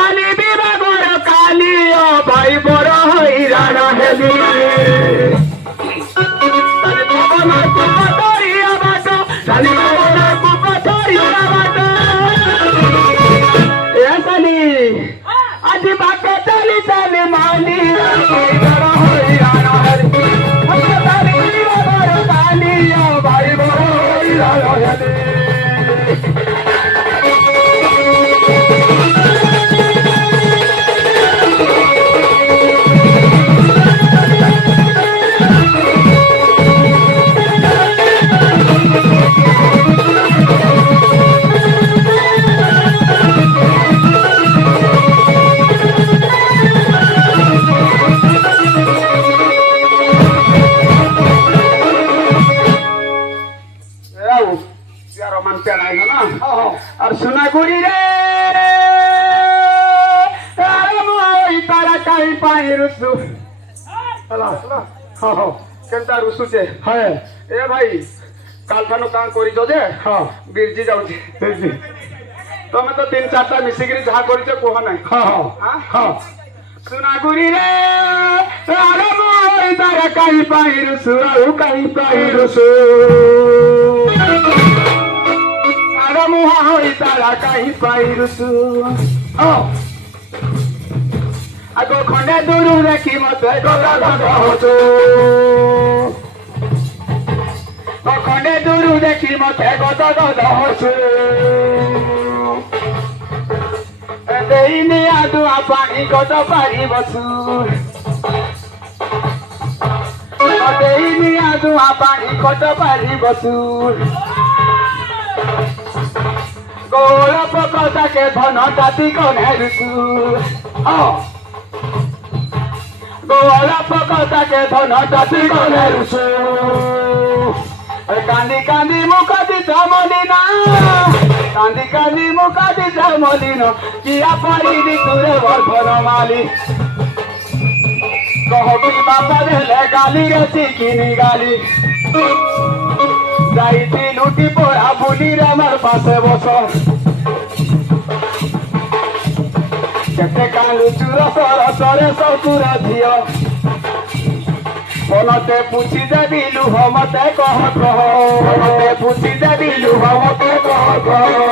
শালি বিবাহর কালি ও ভাই বড় হইরাণ হেলি শালি পবনের কুপ ধরিয়া বাট শালি পবনের কুপ ধরিয়া বাট এ শালি আজি বাকে চালি চালি মানি বড় হইরাণ হেলি শালি বিবাহর কালি ও ভাই বড় হইরাণ হেলি আর সোনাগুড়ি রে তারা কাই পাই রুসু কেনটা রুসুছে হ্যাঁ এ ভাই কালখানো কাম করিছ যে হ্যাঁ বীরজি যাଉଛି তুমি তো 3-4টা মিশিকি যাহা করিছ কুহ নাই হ্যাঁ সোনাগুড়ি রে তারা কাই পাই রুসু ଆଉ কাই পাই রুসু মুহা হই তারা কাই পাইরুসু আগ খଣ୍ଡେ দূরରୁ দেখি মতে গদা গদা হতো খଣ୍ଡେ দূরରୁ দেখি মতে গদা গদা হতো ଦେଇନି ଆଦୁଆ ପାଣି ଗଦ ପାରି ବସୁ ଦେଇନି ଆଦୁଆ ପାଣି ଗଦ ପାରି ବସୁ গোল পকতাকে ধন তাতি কনেরুসু গোল পকতাকে ধন তাতি কনেরুসু কান্দি কান্দি মুখ দিত মলিনা কান্দি কান্দি মুখ দিত মলিন কিয়া পরি দিতুরে বর্ধন মালি কহবি বাপা দেলে গালি রে চিকিনি গালি যাইতি লুটি পড়া বুলির আমার পাশে বস কেতে কালুচু রসরে সতুর ঝিও মনতে পুছি দেবি লুহ মতে কহ কহ মতে পুছি দেবি লুহ মতে কহ কহ